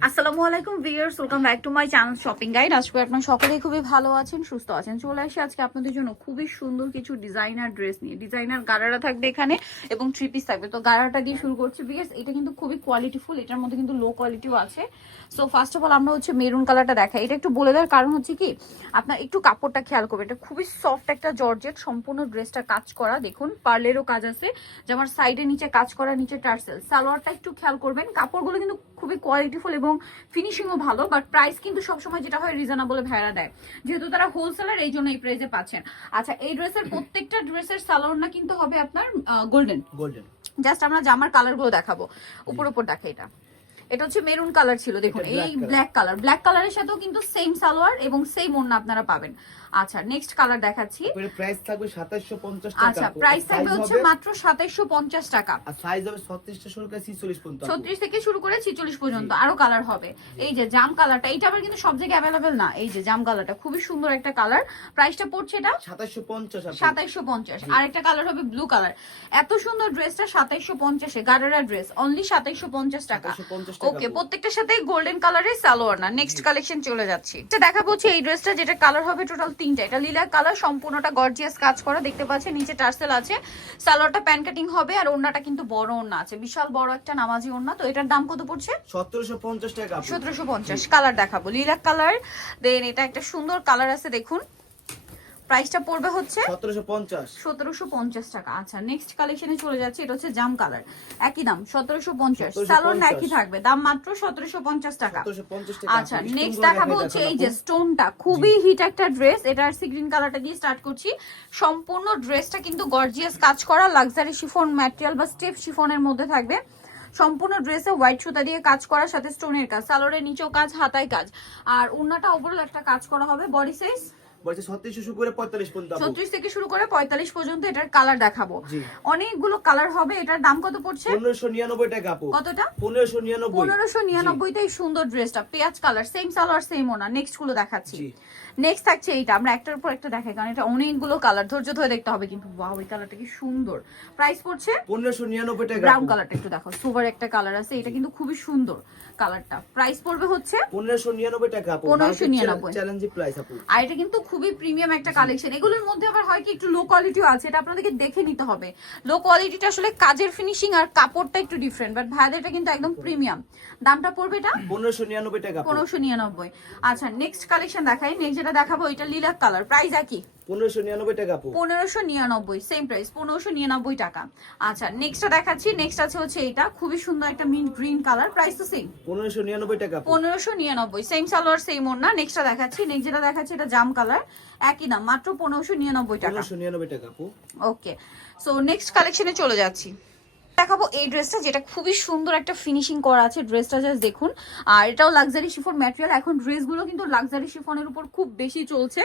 আসসালামু আলাইকুম viewers, welcome back to my channel shopping guide. আজকে আপনারা সকলেই খুবই ভালো আছেন, সুস্থ আছেন। চলে আসি আজকে আপনাদের জন্য খুবই সুন্দর কিছু ডিজাইনার ড্রেস নিয়ে। ডিজাইনার গারারা থাকবে এখানে এবং থ্রি পিস থাকবে। তো গারাটা দিয়ে শুরু করছি ভিউয়ার্স। এটা কিন্তু খুবই কোয়ালিটিফুল, এটার মধ্যে কিন্তু লো কোয়ালিটিও আছে। সো ফার্স্ট অফ অল আমরা হচ্ছে মেরুন কালারটা দেখাই। এটা একটু বলে দেওয়ার কারণ হচ্ছে কি, আপনার একটু কাপড়টা খেয়াল করবে। এটা খুবই সফট একটা জর্জেট, সম্পূর্ণ ড্রেসটা কাজ করা। দেখুন পার্লেরও কাজ আছে, যেমন সাইডে নিচে কাজ করা, নিচে টার্সেল। সালোয়ারটা একটু খেয়াল করবেন, কাপড়গুলো কিন্তু খুবই কোয়ালিটিফুল এবং ফিনিশিংও ভালো। বাট প্রাইস কিন্তু সবসময় যেটা হয় রিজনেবল ভাইরা দেয়, যেহেতু তারা হোলসেলার, এই জন্য এই প্রাইসে পাচ্ছেন। আচ্ছা, এই ড্রেসের প্রত্যেকটা ড্রেসের সালোয়ারটা কিন্তু হবে আপনার গোল্ডেন। জাস্ট আমরা জামার কালার গুলো দেখাবো, উপর উপর দেখে। এটা হচ্ছে মেরুন কালার ছিল, দেখুন এই ব্ল্যাক কালার। ব্ল্যাক কালারের সাথেও কিন্তু সেম সালোয়ার এবং সেম ওড়না আপনারা পাবেন। আচ্ছা, নেক্সট কালার দেখাচ্ছি। প্রাইস থাকবে 2750 টাকা। আচ্ছা, প্রাইস থাকবে হচ্ছে মাত্র 2750 টাকা। আর সাইজ হবে 36 থেকে শুরু করে 46 পর্যন্ত। 36 থেকে শুরু করে 46 পর্যন্ত। আরো কালার হবে। এই যে জাম কালারটা, এটা আবার কিন্তু সব জায়গায় अवेलेबल না। এই যে জাম কালারটা খুবই সুন্দর একটা কালার। প্রাইসটা পড়ছে এটা 2750। 2750। আরেকটা কালার হবে ব্লু কালার। এত সুন্দর ড্রেসটা 2750 এ, গারারা ড্রেস অনলি 2750 টাকা। ওকে, প্রত্যেকটার সাথে গোল্ডেন কালারের সালোয়ার না। নেক্সট কালেকশন চলে যাচ্ছি। এটা দেখাবো হচ্ছে এই ড্রেসটা, যেটা কালার হবে টোটাল তিনটা। এটা লিলাক কালার, সম্পূর্ণটা গর্জিয়াস কাজ করা, দেখতে পাচ্ছেন নিচে টার্সেল আছে। সালোয়ারটা প্যান কাটিং হবে আর ওড়নাটা কিন্তু বড় ওড়না আছে, বিশাল বড় একটা নামাজি ওড়না। তো এটার দাম কত পড়ছে? 1750 টাকা। 1750। কালার দেখাবো লিলাক কালার। দেন এটা একটা সুন্দর কালার আছে, দেখুন প্রাইসটা পড়বে হচ্ছে 1750 টাকা। আচ্ছা, নেক্সট কালেকশনে চলে যাচ্ছে। এটা হচ্ছে জাম কালার, একই দাম 1750। সালোয়ার না একই থাকবে, দাম মাত্র 1750 টাকা। আচ্ছা, নেক্সট দেখাবো হচ্ছে এই যে স্টোনটা, খুবই হিট একটা ড্রেস। এটার সি গ্রিন কালারটা দিয়ে স্টার্ট করছি। সম্পূর্ণ ড্রেসটা কিন্তু গর্জিয়াস কাজ করা, লাক্সারি শিফন ম্যাটেরিয়াল বা স্টেপ শিফনের মধ্যে থাকবে। সম্পূর্ণ ড্রেসে হোয়াইট সুতা দিয়ে কাজ করার সাথে স্টোনের কাজ, সালোয়ারের নিচেও কাজ, হাতায় কাজ, আর ওড়নাটা ওভারঅল একটা কাজ করা হবে। বডি সাইজ বলছে 36 শুরু করে 45 পর্যন্ত। 36 থেকে শুরু করে 45 পর্যন্ত। এটার কালার দেখাবো, অনেকগুলো কালার হবে। এটার দাম কত পড়ছে? 1599 টাকা আপু। কতটা? 1599। 1599 তে এই সুন্দর ড্রেসটা, পেঁয়াজ কালার, সেম সালোয়ার সেম ওনা। নেক্সট গুলো দেখাচ্ছি। নেক্সট থাকছে এইটা, আমরা একটার উপর একটা দেখাই, কারণ এটা অনেকগুলো কালার, ধৈর্য ধরে দেখতে হবে কিন্তু। ওয়াও, এই কালারটা কি সুন্দর। প্রাইস পড়ছে 1599 টাকা। ব্রাউন কালারটা একটু দেখো, সুপার একটা কালার আছে, এটা কিন্তু খুবই সুন্দর কালারটা। প্রাইস পড়বে হচ্ছে 1599 টাকা আপু। 1599 চ্যালেঞ্জ প্রাইস আপু। আর এটা কিন্তু খুবই প্রিমিয়াম একটা কালেকশন। এগুলোর মধ্যে আবার হয় কি, একটু লো কোয়ালিটিও আছে, এটা আপনাদেরকে দেখে নিতে হবে। লো কোয়ালিটিটা আসলে কাজের ফিনিশিং আর কাপড়টা একটু ডিফারেন্ট, বাট ভাইদের এটা কিন্তু একদম প্রিমিয়াম। দামটা পড়বে এটা 1599 টাকা। 1599। আচ্ছা, নেক্সট কালেকশন দেখাই। নেক্সট যেটা দেখাবো এটা লিলাক কালার, প্রাইস একই 1599 টাকা আপু। 1599, সেম প্রাইস 1599 টাকা। আচ্ছা, নেক্সটটা দেখাচ্ছি। নেক্সট আছে হচ্ছে এটা, খুবই সুন্দর একটা মিন্ট গ্রিন কালার, প্রাইস তো সেম 1599 টাকা। 1599, সেম সালোয়ার সেম ওড়না। নেক্সটটা দেখাচ্ছি। নেক্সট যেটা দেখাচ্ছি এটা জাম কালার, একই দাম মাত্র 1599 টাকা। 1599 টাকা আপু। ওকে, সো নেক্সট কালেকশনে চলে যাচ্ছি। দেখাবো এই ড্রেসটা, যেটা খুবই সুন্দর একটা ফিনিশিং করা আছে। ড্রেসটা জাস্ট দেখুন, আর এটাও লাক্সারি শিফন ম্যাটেরিয়াল। এখন ড্রেসগুলো কিন্তু লাক্সারি শিফনের উপর খুব বেশি চলছে।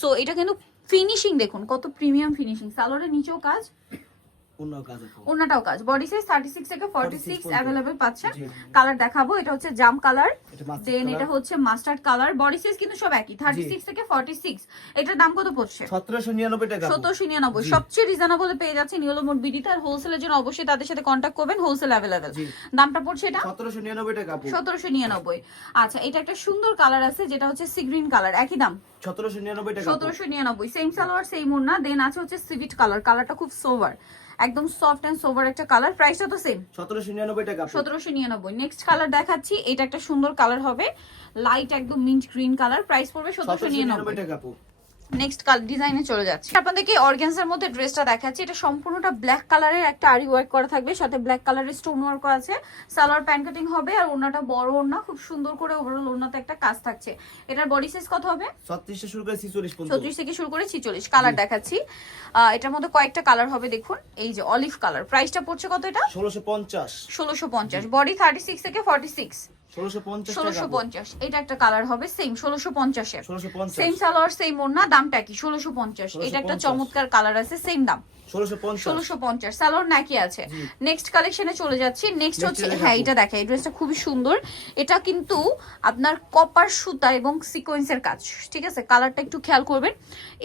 সো এটা কিন্তু ফিনিশিং দেখুন কত প্রিমিয়াম ফিনিশিং। সালোয়ারের নিচেও কাজ, ওনাটাও কাজ। বডি সাইজ 36 থেকে 46 अवेलेबल পাচ্ছেন। কালার দেখাবো, এটা হচ্ছে জাম কালার, দেন এটা হচ্ছে মাস্টার্ড কালার। বডি সাইজ কিন্তু সব একই, 36 থেকে 46। এটার দাম কত পড়ছে? 1799 টাকা। 1799, সবচেয়ে রিজনেবলে পেয়ে যাচ্ছে নিয়লো মোড বিডিতে। আর হোলসেলের জন্য অবশ্যই তাদের সাথে কন্ট্যাক্ট করবেন, হোলসেল अवेलेबल। দামটা পড়ছে এটা 1799 টাকা আপু। 1799। আচ্ছা, এটা একটা সুন্দর কালার আছে, যেটা হচ্ছে সি গ্রিন কালার, একই দাম 1799 টাকা। 1799, সেম সালোয়ার সেম ওড়না। দেন আছে হচ্ছে সিভিট কালার, কালারটা খুব সোভার, একদম সফট এন্ড সোভার একটা কালার। প্রাইসটা তো সেম 1799 টাকা। 1799। নেক্সট কালার দেখাচ্ছি, এটা একটা সুন্দর কালার হবে, লাইট একদম মিন্ট গ্রিন কালার। প্রাইস পড়বে 1799 টাকা আপু। নেক্সট ডিজাইনে চলে যাচ্ছে। আপনাদেরকে অর্গানজার মধ্যে ড্রেসটা দেখাচ্ছি। এটা সম্পূর্ণটা ব্ল্যাক কালারের একটা আরি ওয়ার্ক করা থাকবে, সাথে ব্ল্যাক কালারের স্টোন ওয়ার্ক আছে। সালোয়ার প্যান কাটিং হবে আর ওড়নাটা বড় ওড়না, খুব সুন্দর করে ওভারঅল ওড়নাতে একটা কাজ থাকছে। এটার বডি সাইজ কত হবে? 36 থেকে শুরু করে 46 পর্যন্ত। 36 থেকে শুরু করে 46। কালার দেখাচ্ছি, এটার মধ্যে কয়েকটা কালার হবে, দেখুন এই যে অলিভ কালার। প্রাইসটা পড়ছে কত এটা? 1650। 1650। বডি 36 থেকে 46, 1650 1650। এটা একটা কালার হবে সেম 1650 এ, 1650। সেম সালোয়ার সেম ওড়না, দামটা কি 1650। এটা একটা চমৎকার কালার আছে, সেম দাম 1650। সালোয়ার নাকি আছে। নেক্সট কালেকশনে চলে যাচ্ছি। নেক্সট হচ্ছে, হ্যাঁ এটা দেখে, এই ড্রেসটা খুবই সুন্দর। এটা কিন্তু আপনার কপার সুতা এবং সিকোয়েন্সের কাজ, ঠিক আছে? কালারটা একটু খেয়াল করবেন।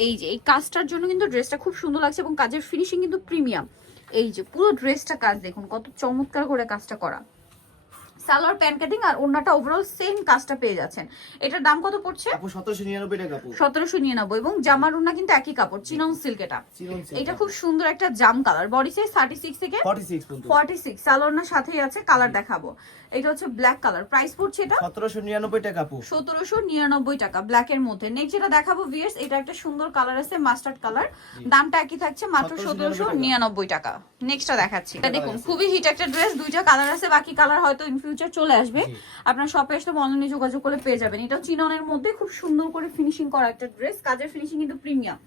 এই যে এই কাজটার জন্য কিন্তু ড্রেসটা খুব সুন্দর লাগছে এবং কাজের ফিনিশিং কিন্তু প্রিমিয়াম। এই যে পুরো ড্রেসটা কাজ দেখুন কত চমৎকার করে কাজটা করা। সালোয়ার প্যান্ট কাটিং আর ওন্নাটা ওভারঅল সেম কাজটা পেয়ে যাচ্ছেন। এটার দাম কত পড়ছে? আপু 1799 টাকা আপু। 1799 এবং জামার ওন্না কিন্তু একই কাপড়, চিনন সিল্ক এটা। Chinon silk. এটা খুব সুন্দর একটা জাম কালার, বডি সাইজ 36 থেকে 46 পর্যন্ত। 46, সালোয়ারনার সাথেই আছে। কালার দেখাবো, এটা হচ্ছে ব্ল্যাক কালার, প্রাইস পড়ছে এটা 1799 টাকা আপু। 1799 টাকা ব্ল্যাক এর মধ্যে। নেক্সট যেটা দেখাবো ভিউয়ার্স, এটা একটা সুন্দর কালার আছে মাস্টার্ড কালার, দামটা একই থাকছে মাত্র 1799 টাকা। নেক্সটটা দেখাচ্ছি, এটা দেখুন খুবই হিট একটা ড্রেস, দুইটা কালার আছে, বাকি কালার হয়তো ইন ফিউচার চলে আসবে। আপনার শপে আসলে অনলাইনে যোগাযোগ করলে পেয়ে যাবেন। এটা চিননের মধ্যে খুব সুন্দর করে ফিনিশিং করা একটা ড্রেস, কাজের ফিনিশিং কিন্তু প্রিমিয়াম।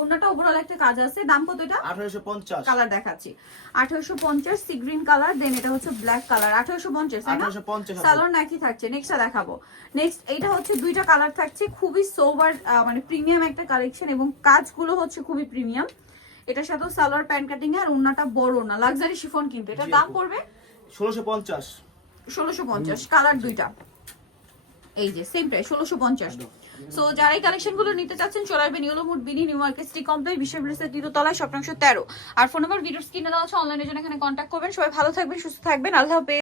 ওন্নাটা ওভারঅল একটা কাজ আছে। দাম কত এটা? 1850। কালার দেখাচ্ছি 1850, সি গ্রিন কালার, দেন এটা হচ্ছে ব্ল্যাক কালার 1850 তাই না? 1850 সালোয়ার নাকি থাকছে। নেক্সটটা দেখাবো, নেক্সট এটা হচ্ছে দুইটা কালার থাকছে, খুবই সোবার মানে প্রিমিয়াম একটা কালেকশন এবং কাজগুলো হচ্ছে খুবই প্রিমিয়াম। এটার সাথেও সালোয়ার প্যান্ট কাটিং আর ওন্নাটা বড় না, লাক্সারি শিফন কিন্তু। এটার দাম পড়বে 1650। 1650, কালার দুইটা, এই যে সেম প্রাইস 1650। সো যারা এই কালেকশন গুলো নিতে চাচ্ছেন চলে আসবেন ইয়েলো মুড বিনি নিউ মার্কেট সিটি কমপ্লেক্স বিশ্ববিদ্যালয়ের দ্বিতীয়তলায়, শপ নং 13। আর ফোন নাম্বার ভিডিওর স্ক্রিনে দেওয়া আছে, অনলাইনের জন্য এখানে কন্ট্যাক্ট করবেন। সবাই ভালো থাকবেন, সুস্থ থাকবেন, আল্লাহ হাফেজ।